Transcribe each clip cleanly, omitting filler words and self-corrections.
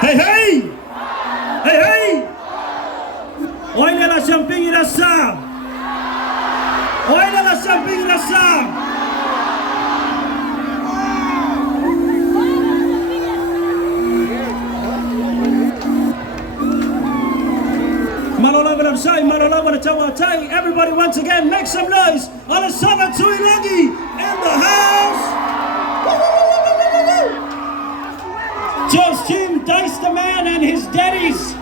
Hey, hey! Hey, hey! Oile la champing irasa! Oile la champing irasa! Everybody once again make some noise on the Summer Tuilangi in the house. Just Team Dice the Man and his daddies.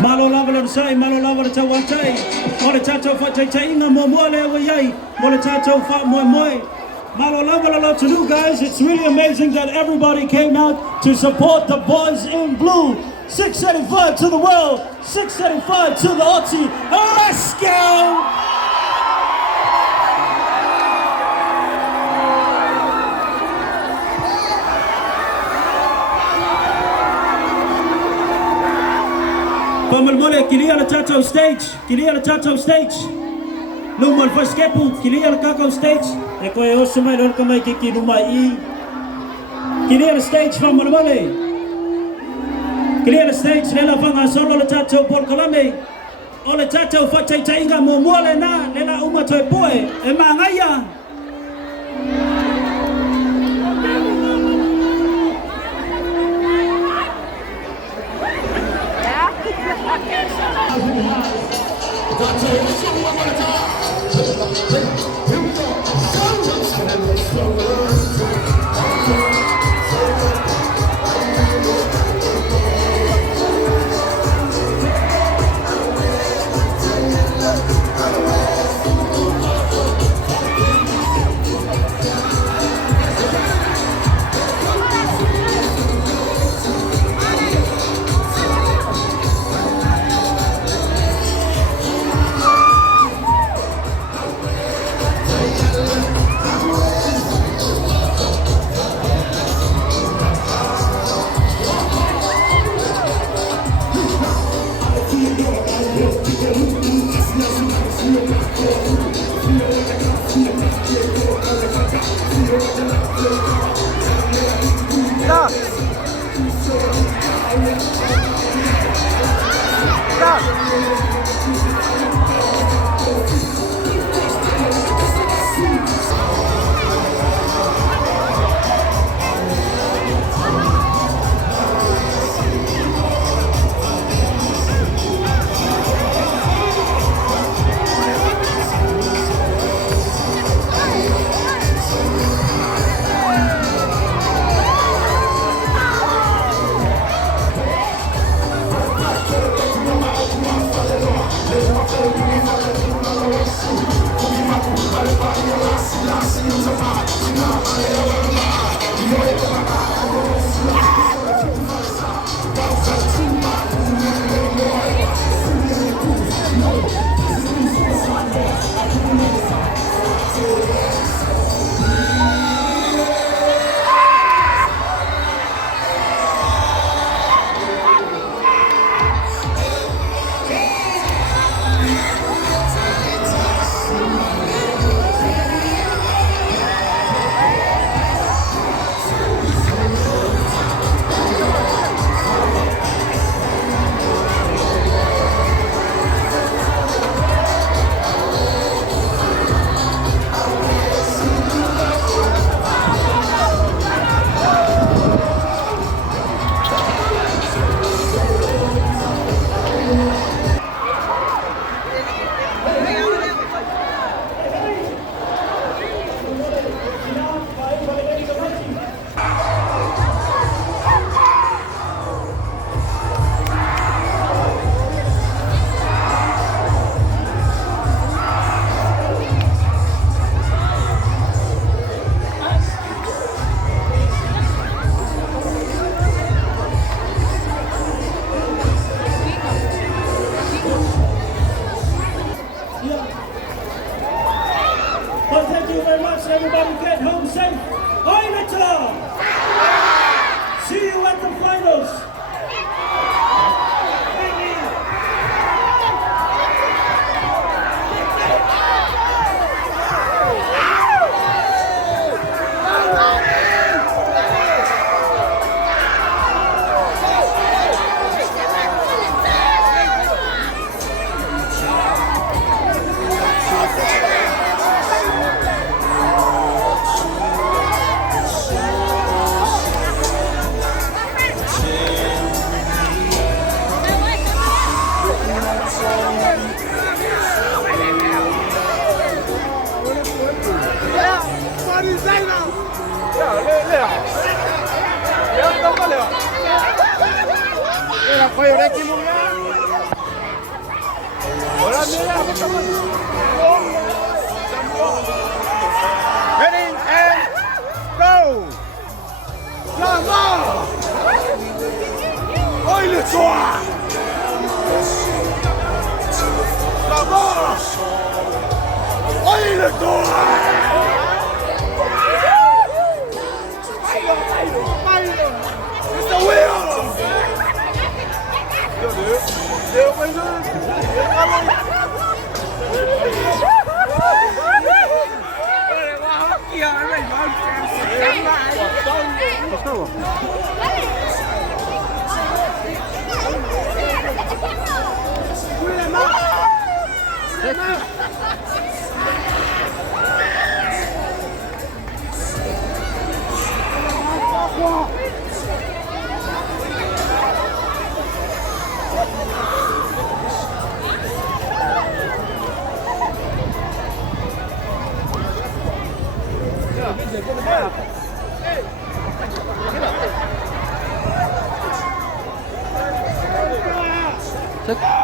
Malo lava le sai, malo lava le tawatay. Mo le tato fa tay tay inga mo mo le wayay. Mo le tato fa mo mo. Malo lava le to do, guys. It's really amazing that everybody came out to support the boys in blue. 675 to the world, 675 to the Aussie. Let's go! Pamalmole, kilia la tato stage, kilia la tato stage. Lumal fa skepu, kilia la kako stage. Eko e osumai lor kamai ki lumai. Kilia la stage pamalmole. Kilia la stage lela fanga solo la tato por kalame. O la tato fa tai tainga mo mole na lela uma toi boy e mangaya. koyo reki mo nga. Wala nila, betul. Ready and go. Lama. Oi le TOA. Lama. Oi le TOA. It's the wheel. Set.